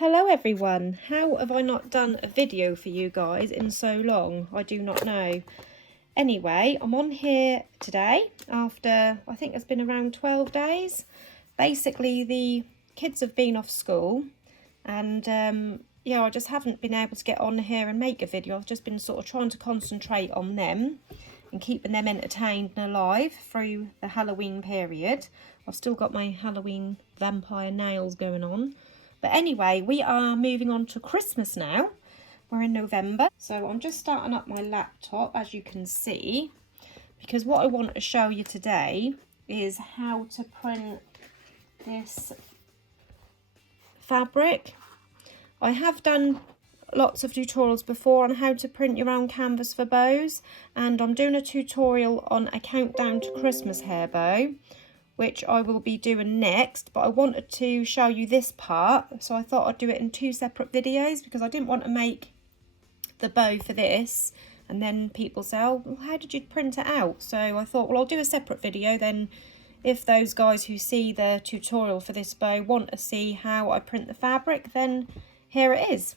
Hello everyone, how have I not done a video for you guys in so long? I do not know. Anyway, I'm on here today after I think it's been around 12 days. Basically the kids have been off school and yeah, I just haven't been able to get on here and make a video. I've just been sort of trying to concentrate on them and keeping them entertained and alive through the Halloween period. I've still got my Halloween vampire nails going on. But anyway, we are moving on to Christmas now. We're in November. So I'm just starting up my laptop, as you can see, because what I want to show you today is how to print this fabric. I have done lots of tutorials before on how to print your own canvas for bows, and I'm doing a tutorial on a countdown to Christmas hair bow, which I will be doing next, but I wanted to show you this part, so I thought I'd do it in two separate videos because I didn't want to make the bow for this and then people say, oh, well, how did you print it out? So I thought, well, I'll do a separate video, then if those guys who see the tutorial for this bow want to see how I print the fabric, then here it is.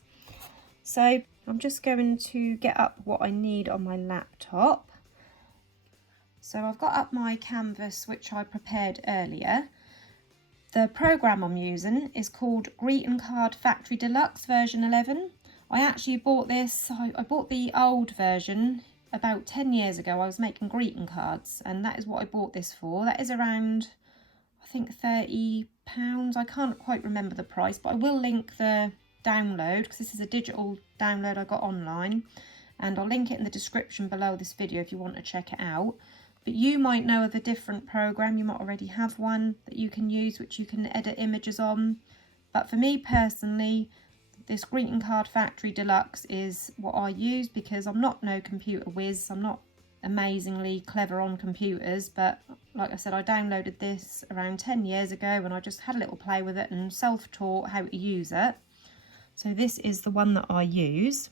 So I'm just going to get up what I need on my laptop. So I've got up my canvas which I prepared earlier. The program I'm using is called Greeting Card Factory Deluxe version 11. I actually bought this, I bought the old version about 10 years ago. I was making greeting cards and that is what I bought this for. That is around, I think, £30. I can't quite remember the price, but I will link the download because this is a digital download I got online, and I'll link it in the description below this video if you want to check it out. But you might know of a different program, you might already have one that you can use which you can edit images on. But for me personally, this Greeting Card Factory Deluxe is what I use because I'm not no computer whiz. I'm not amazingly clever on computers, but like I said, I downloaded this around 10 years ago and I just had a little play with it and self-taught how to use it. So this is the one that I use.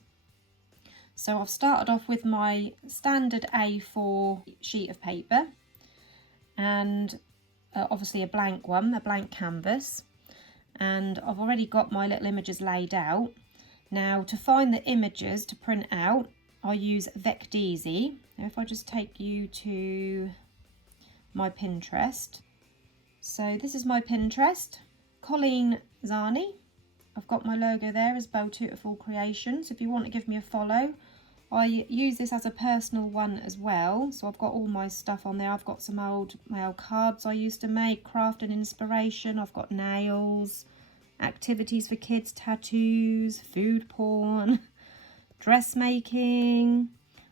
So I've started off with my standard A4 sheet of paper and obviously a blank one, a blank canvas. And I've already got my little images laid out. Now to find the images to print out, I use Vecteezy. Now if I just take you to my Pinterest. So this is my Pinterest, Colleen Zani. I've got my logo there as BowTutuful Creations. If you want to give me a follow, I use this as a personal one as well. So I've got all my stuff on there. I've got my old cards I used to make, craft and inspiration. I've got nails, activities for kids, tattoos, food porn, dressmaking.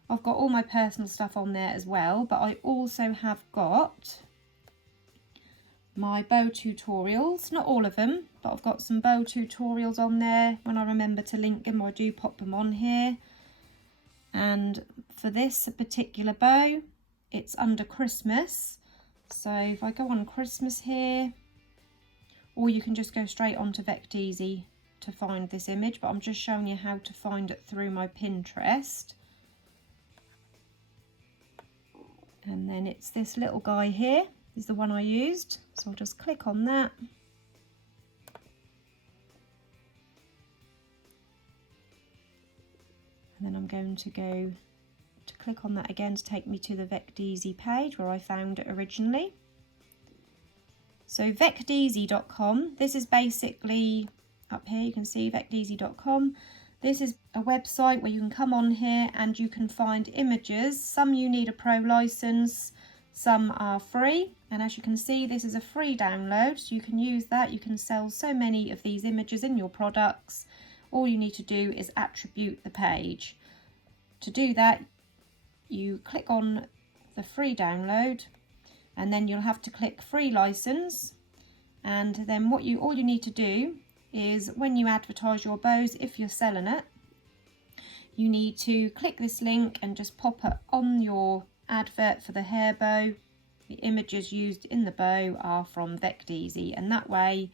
I've got all my personal stuff on there as well. But I also have got my bow tutorials, not all of them, but I've got some bow tutorials on there. When I remember to link them, I do pop them on here. And for this particular bow, it's under Christmas. So if I go on Christmas here, or you can just go straight onto Vecteezy to find this image, but I'm just showing you how to find it through my Pinterest. And then it's this little guy here is the one I used. So I'll just click on that. And then I'm going to go to click on that again to take me to the Vecteezy page where I found it originally. So Vecteezy.com, this is basically up here, you can see Vecteezy.com. This is a website where you can come on here and you can find images. Some you need a pro license, some are free. And as you can see, this is a free download, so you can use that. You can sell so many of these images in your products. All you need to do is attribute the page. To do that, you click on the free download and then you'll have to click free license. And then all you need to do is when you advertise your bows, if you're selling it, you need to click this link and just pop it on your advert for the hair bow. The images used in the bow are from Vecteezy, and that way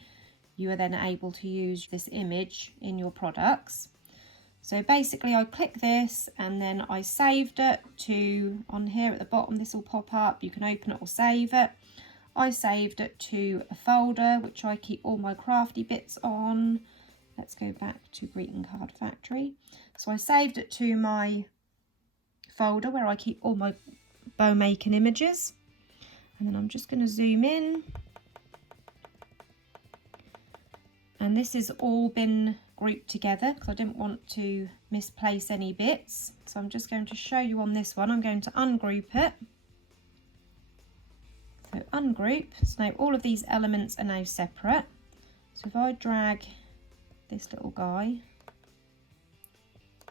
you are then able to use this image in your products. So basically I click this and then I saved it to, on here at the bottom this will pop up, you can open it or save it. I saved it to a folder which I keep all my crafty bits on, let's go back to Greeting Card Factory. So I saved it to my folder where I keep all my bow making images, and then I'm just going to zoom in, and this has all been grouped together because I didn't want to misplace any bits. So I'm just going to show you on this one. I'm going to ungroup it. So ungroup, so now all of these elements are now separate. So if I drag this little guy,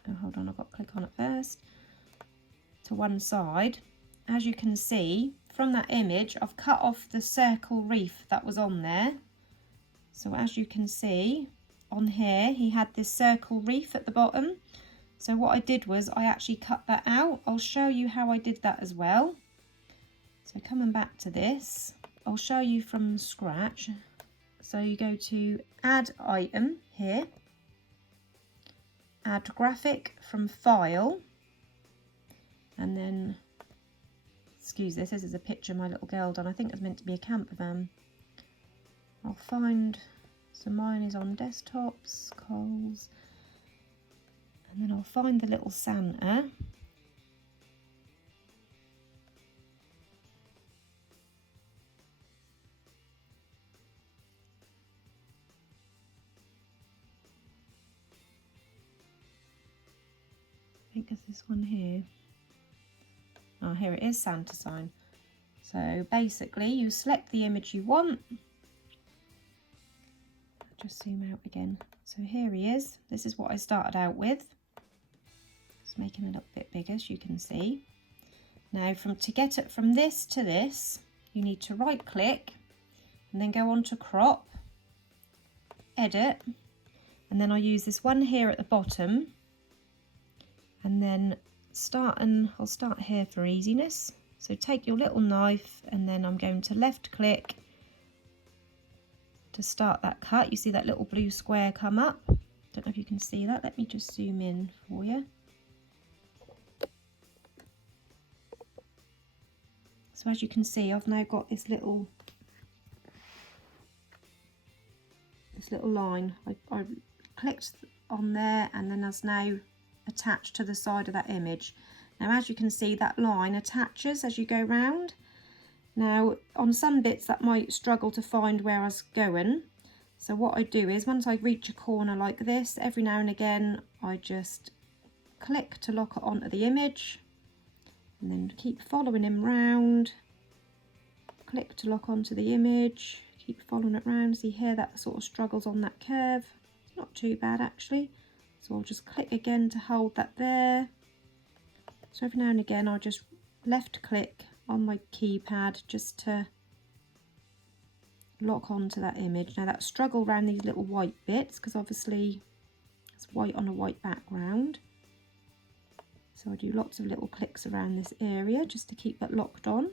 oh hold on, I've got to click on it first, to one side, as you can see from that image I've cut off the circle reef that was on there. So as you can see on here, he had this circle reef at the bottom. So what I did was I actually cut that out. I'll show you how I did that as well. So coming back to this, I'll show you from scratch. So you go to add item here, add graphic from file, and then, excuse this is a picture of my little girl done. I think it's meant to be a camper van. I'll find, so mine is on desktops, Coles, and then I'll find the little Santa. I think it's this one here. Oh, here it is, Santa sign. So basically you select the image you want. Just zoom out again. So here he is. This is what I started out with. Just making it a little bit bigger so you can see. Now to get it from this to this, you need to right click and then go on to crop, edit, and then I'll use this one here at the bottom, and then I'll start here for easiness. So take your little knife and then I'm going to left click to start that cut. You see that little blue square come up? Don't know if you can see that. Let me just zoom in for you. So as you can see, I've now got this little line. I clicked on there and then that's now attached to the side of that image. Now as you can see, that line attaches as you go round. Now on some bits that might struggle to find where I was going, so what I do is once I reach a corner like this, every now and again I just click to lock it onto the image and then keep following him round, click to lock onto the image, keep following it round. See here that sort of struggles on that curve. It's not too bad actually, so I'll just click again to hold that there. So every now and again I'll just left click on my keypad just to lock onto that image. Now that struggle around these little white bits because obviously it's white on a white background, so I do lots of little clicks around this area just to keep that locked on.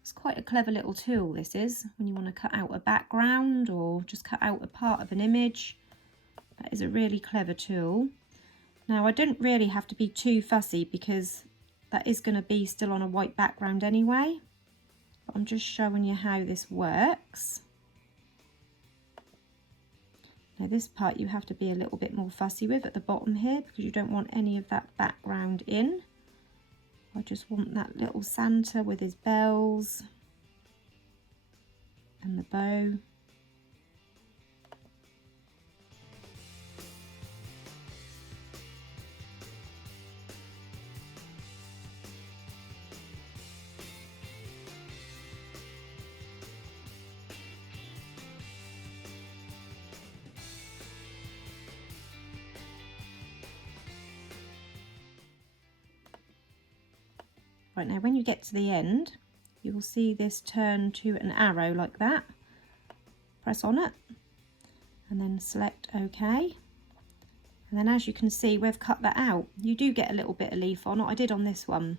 It's quite a clever little tool this is when you want to cut out a background or just cut out a part of an image. That is a really clever tool. Now I don't really have to be too fussy because that is going to be still on a white background anyway, but I'm just showing you how this works. Now this part you have to be a little bit more fussy with at the bottom here because you don't want any of that background in. I just want that little Santa with his bells and the bow. Right, now when you get to the end, you will see this turn to an arrow like that. Press on it and then select OK. And then as you can see, we've cut that out. You do get a little bit of leaf on it. I did on this one,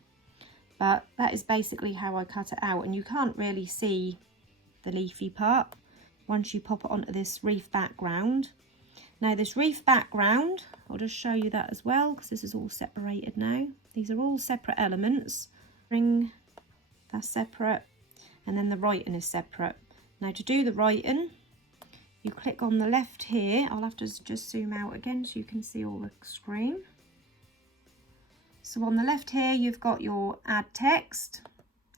but that is basically how I cut it out, and you can't really see the leafy part once you pop it onto this reef background. Now this reef background, I'll just show you that as well because this is all separated now. These are all separate elements. Ring, that's separate, and then the writing is separate. Now to do the writing, you click on the left here. I'll have to just zoom out again so you can see all the screen. So on the left here, you've got your add text.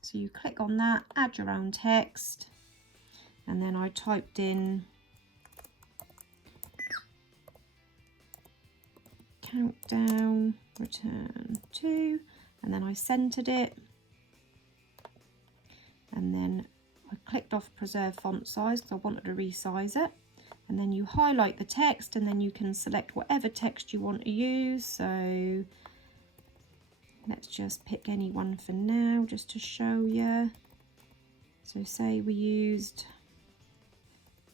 So you click on that, add your own text. And then I typed in countdown, return to, and then I centered it. And then I clicked off preserve font size because I wanted to resize it. And then you highlight the text and then you can select whatever text you want to use. So let's just pick any one for now just to show you. So say we used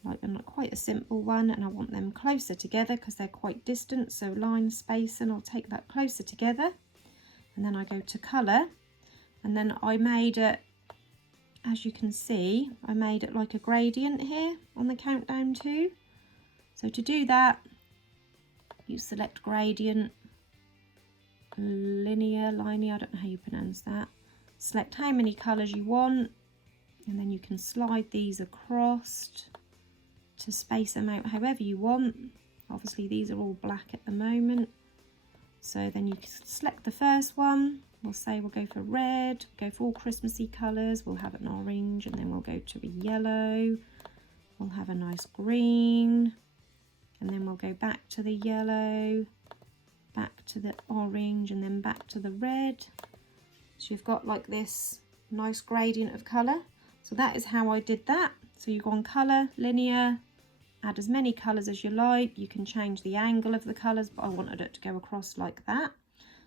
like quite a simple one, and I want them closer together because they're quite distant. So line spacing, I'll take that closer together. And then I go to colour, and then I made it, as you can see, I made it like a gradient here on the countdown to. So to do that, you select gradient, linear, I don't know how you pronounce that. Select how many colours you want, and then you can slide these across to space them out however you want. Obviously these are all black at the moment. So then you select the first one. We'll say we'll go for red, go for all Christmassy colours. We'll have an orange, and then we'll go to a yellow. We'll have a nice green, and then we'll go back to the yellow, back to the orange, and then back to the red. So you've got like this nice gradient of colour. So that is how I did that. So you go on colour, linear, add as many colours as you like. You can change the angle of the colours, but I wanted it to go across like that.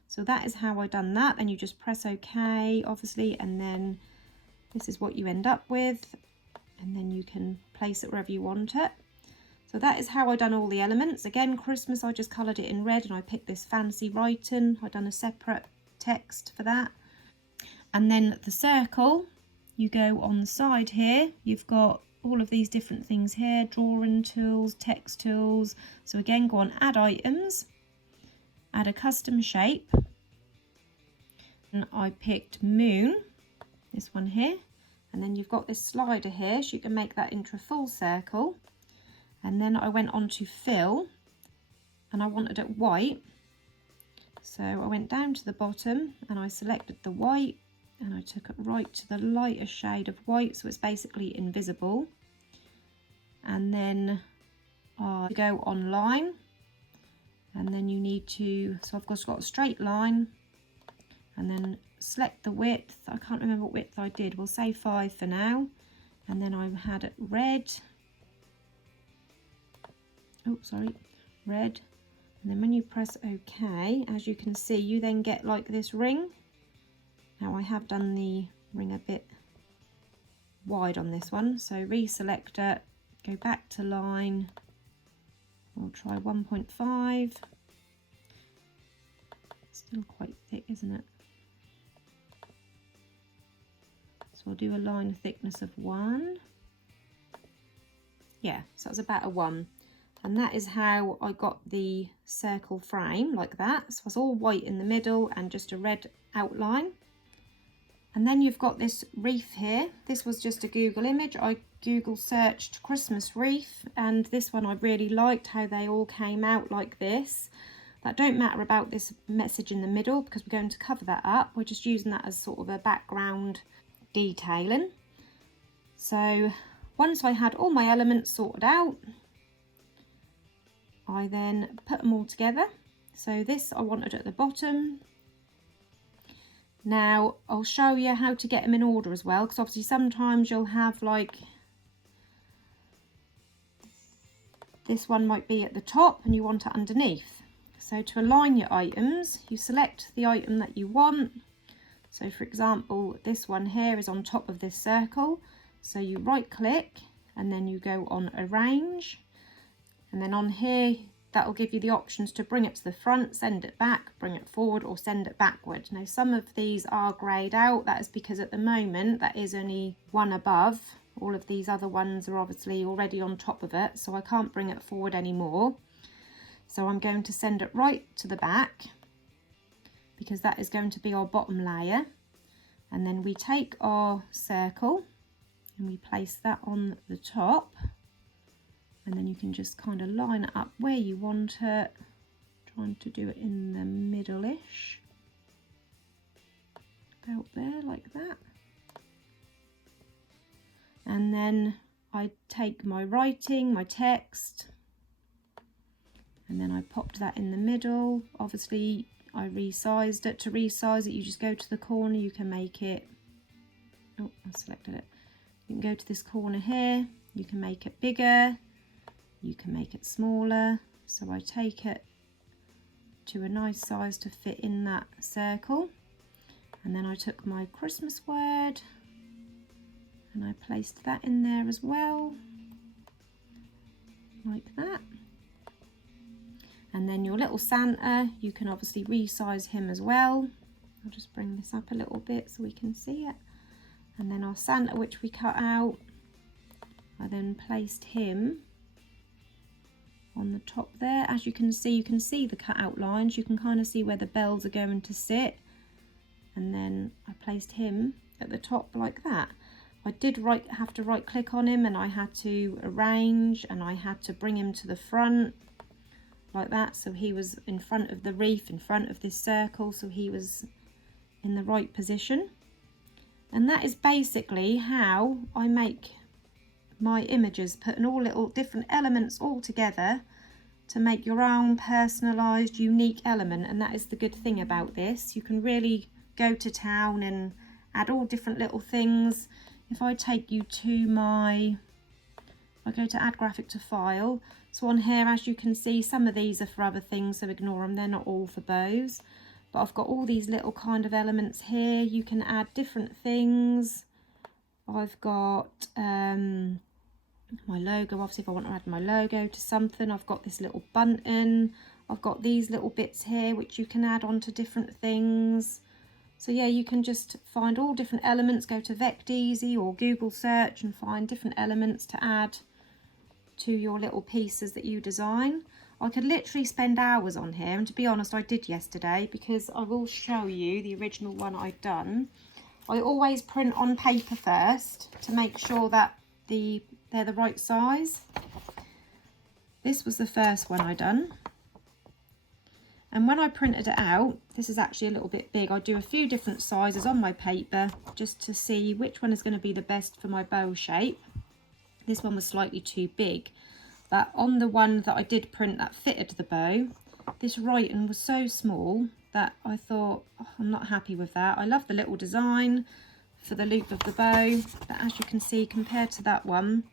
So that is how I done that. Then you just press OK, obviously, and then this is what you end up with. And then you can place it wherever you want it. So that is how I done all the elements. Again, Christmas, I just coloured it in red, and I picked this fancy writing. I done a separate text for that. And then the circle, you go on the side here, you've got all of these different things here, drawing tools, text tools. So again, go on add items, add a custom shape, and I picked moon, this one here, and then you've got this slider here, so you can make that into a full circle. And then I went on to fill, and I wanted it white, so I went down to the bottom and I selected the white, and I took it right to the lighter shade of white, so it's basically invisible. And then I go on line, and then you need to, so I've just got a straight line, and then select the width. I can't remember what width I did, we'll say 5 for now. And then I had it red, red, and then when you press OK, as you can see, you then get like this ring. Now I have done the ring a bit wide on this one, so reselect it, go back to line, we'll try 1.5, still quite thick, isn't it? So we'll do a line thickness of 1, yeah, so that's about a 1. And that is how I got the circle frame like that. So it's all white in the middle and just a red outline. And then you've got this wreath here. This was just a Google image. I Google searched Christmas wreath, and this one I really liked how they all came out like this. That don't matter about this message in the middle because we're going to cover that up. We're just using that as sort of a background detailing. So once I had all my elements sorted out, I then put them all together. So this I wanted at the bottom. Now I'll show you how to get them in order as well, because obviously sometimes you'll have like this one might be at the top and you want it underneath. So to align your items, you select the item that you want. So for example, this one here is on top of this circle. So you right click and then you go on arrange. And then on here, that will give you the options to bring it to the front, send it back, bring it forward, or send it backward. Now some of these are greyed out. That is because at the moment that is only one above. All of these other ones are obviously already on top of it, so I can't bring it forward anymore. So I'm going to send it right to the back because that is going to be our bottom layer. And then we take our circle and we place that on the top. and then you can just kind of line it up where you want it, trying to do it in the middle-ish, about there, like that. And then I take my writing, my text, and then I popped that in the middle. Obviously I resized it. To resize it, you just go to the corner, you can make it, oh, I selected it. You can go to this corner here, you can make it bigger, you can make it smaller. So I take it to a nice size to fit in that circle. And then I took my Christmas word and I placed that in there as well, like that. And then your little Santa, you can obviously resize him as well. I'll just bring this up a little bit so we can see it. And then our Santa, which we cut out, I then placed him on the top there. As you can see the cut out lines. You can kind of see where the bells are going to sit. And then I placed him at the top like that. I did have to right click on him, and I had to arrange, and I had to bring him to the front like that, so he was in front of the wreath, in front of this circle, so he was in the right position. And that is basically how I make my images, putting all little different elements all together to make your own personalised, unique element. And that is the good thing about this. You can really go to town and add all different little things. If I take you to I go to add graphic to file, so on here, as you can see, some of these are for other things, so ignore them, they're not all for bows. But I've got all these little kind of elements here. You can add different things. I've got my logo, obviously if I want to add my logo to something. I've got this little bunting. I've got these little bits here which you can add onto different things. So yeah, you can just find all different elements, go to Vecteezy or Google search and find different elements to add to your little pieces that you design. I could literally spend hours on here, and to be honest I did yesterday, because I will show you the original one I've done. I always print on paper first to make sure that they're the right size. This was the first one I done, and when I printed it out, this is actually a little bit big. I do a few different sizes on my paper just to see which one is going to be the best for my bow shape. This one was slightly too big, but on the one that I did print that fitted the bow, this writing was so small that I thought, oh, I'm not happy with that. I love the little design for the loop of the bow, but as you can see, compared to that one,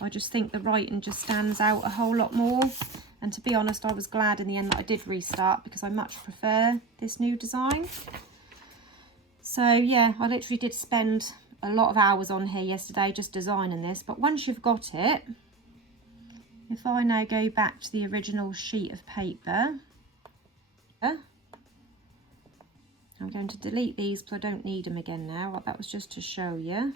I just think the writing just stands out a whole lot more. And to be honest, I was glad in the end that I did restart, because I much prefer this new design. So yeah, I literally did spend a lot of hours on here yesterday just designing this. But once you've got it, if I now go back to the original sheet of paper, I'm going to delete these because I don't need them again now. That was just to show you.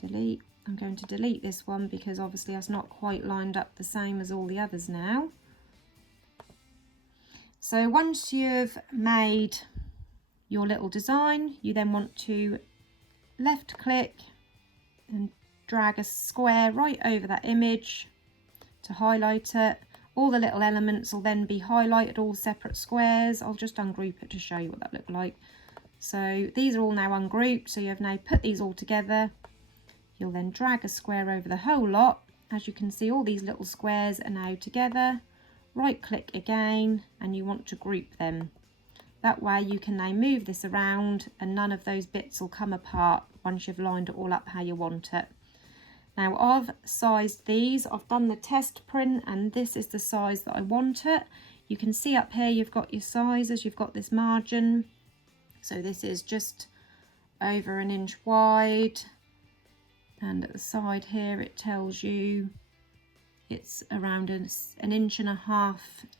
Delete. I'm going to delete this one because obviously that's not quite lined up the same as all the others now. So once you've made your little design, you then want to left click and drag a square right over that image to highlight it. All the little elements will then be highlighted, all separate squares. I'll just ungroup it to show you what that looked like. So these are all now ungrouped, so you have now put these all together. You'll then drag a square over the whole lot. As you can see, all these little squares are now together. Right click again, and you want to group them. That way you can now move this around and none of those bits will come apart once you've lined it all up how you want it. Now I've sized these, I've done the test print, and this is the size that I want it. You can see up here you've got your sizes, you've got this margin. So this is just over 1 inch wide, and at the side here it tells you it's around 1.5 inches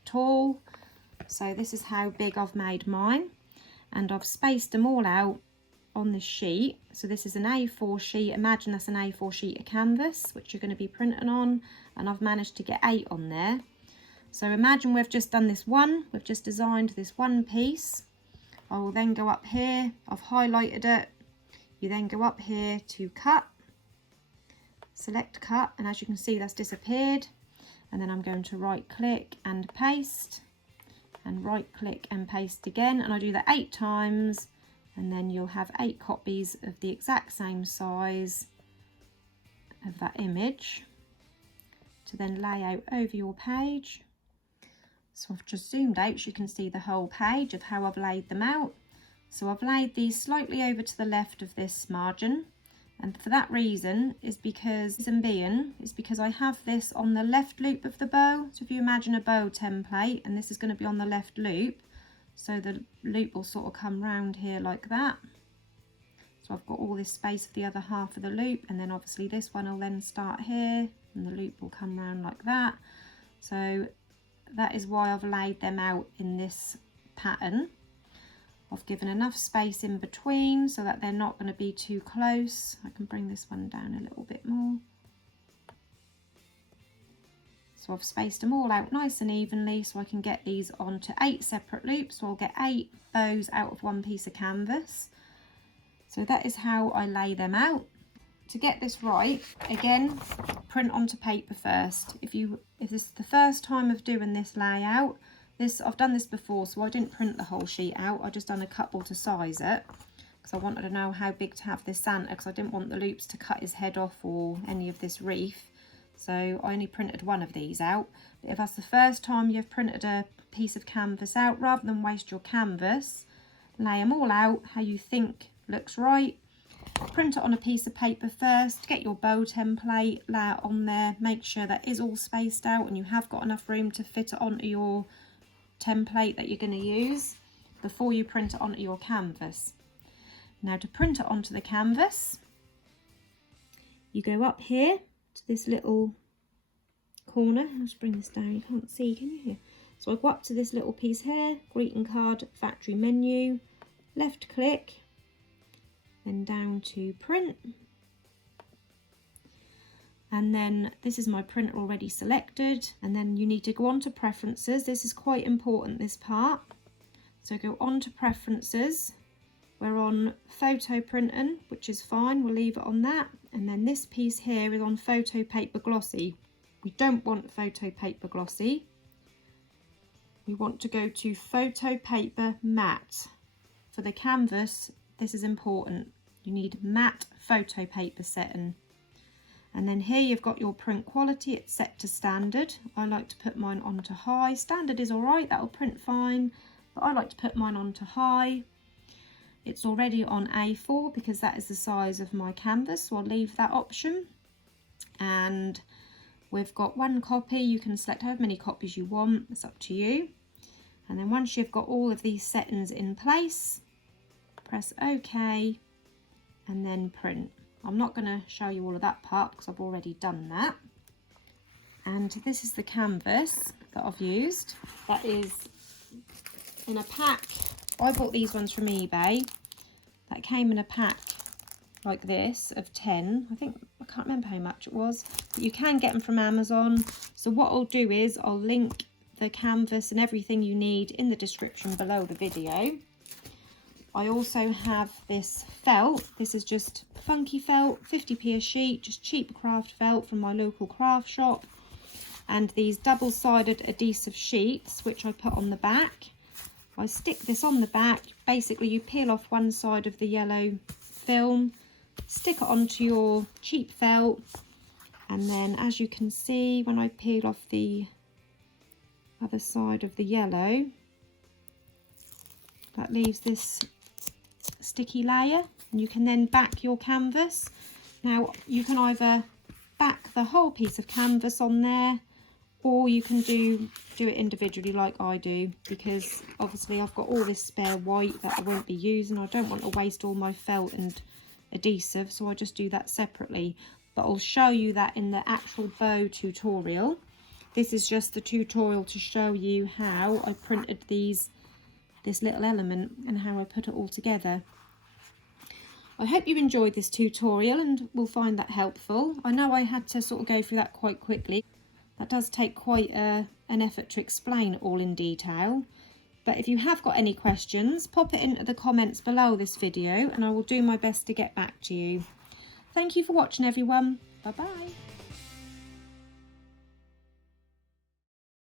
tall. So this is how big I've made mine, and I've spaced them all out on this sheet. So this is an A4 sheet. Imagine that's an A4 sheet of canvas which you're going to be printing on, and I've managed to get 8 on there. So imagine we've just done this one, we've just designed this one piece. I will then go up here, I've highlighted it, you then go up here to cut, select cut, and as you can see that's disappeared. And then I'm going to right click and paste, and right click and paste again, and I do that 8 times, and then you'll have 8 copies of the exact same size of that image to then lay out over your page. So I've just zoomed out so you can see the whole page of how I've laid them out. So I've laid these slightly over to the left of this margin, and for that reason is because I have this on the left loop of the bow. So if you imagine a bow template, and this is going to be on the left loop, so the loop will sort of come round here like that. So I've got all this space for the other half of the loop, and then obviously this one will then start here and the loop will come round like that. So that is why I've laid them out in this pattern. I've given enough space in between so that they're not going to be too close. I can bring this one down a little bit more. So I've spaced them all out nice and evenly so I can get these onto 8 separate loops. So I'll get 8 bows out of one piece of canvas. So that is how I lay them out. To get this right, again, print onto paper first. If this is the first time of doing this layout, I've done this before, so I didn't print the whole sheet out. I just done a couple to size it because I wanted to know how big to have this Santa, because I didn't want the loops to cut his head off or any of this wreath. So I only printed one of these out. But if that's the first time you've printed a piece of canvas out, rather than waste your canvas, lay them all out how you think looks right. Print it on a piece of paper first, get your bow template, lay it on there, make sure that is all spaced out and you have got enough room to fit it onto your template that you're going to use before you print it onto your canvas. Now to print it onto the canvas, you go up here to this little corner. Let's bring this down, you can't see, can you? So I go up to this little piece here, greeting card, factory menu, left click, then down to print, and then this is my printer already selected, and then you need to go on to preferences. This is quite important, this part. So go on to preferences. We're on photo printing, which is fine, we'll leave it on that. And then this piece here is on photo paper glossy. We don't want photo paper glossy. We want to go to photo paper matte. For the canvas, this is important. You need matte photo paper setting. And then here you've got your print quality, it's set to standard. I like to put mine onto high. Standard is alright, that'll print fine, but I like to put mine onto high. It's already on A4 because that is the size of my canvas, so I'll leave that option. And we've got 1 copy, you can select however many copies you want, it's up to you. And then once you've got all of these settings in place, press OK and then print. I'm not going to show you all of that part because I've already done that. And this is the canvas that I've used. That is in a pack. I bought these ones from eBay. That came in a pack like this of 10. I can't remember how much it was, but you can get them from Amazon. So what I'll do is I'll link the canvas and everything you need in the description below the video. I also have this felt. This is just funky felt, 50p a sheet, just cheap craft felt from my local craft shop. And these double-sided adhesive sheets, which I put on the back. I stick this on the back. Basically, you peel off one side of the yellow film, stick it onto your cheap felt, and then as you can see, when I peel off the other side of the yellow, that leaves this sticky layer, and you can then back your canvas. Now you can either back the whole piece of canvas on there, or you can do it individually like I do, because obviously I've got all this spare white that I won't be using. I don't want to waste all my felt and adhesive, so I just do that separately. But I'll show you that in the actual bow tutorial. This is just the tutorial to show you how I printed this little element and how I put it all together. I hope you enjoyed this tutorial and will find that helpful. I know I had to sort of go through that quite quickly. That does take quite an effort to explain it all in detail. But if you have got any questions, pop it into the comments below this video and I will do my best to get back to you. Thank you for watching, everyone. Bye bye.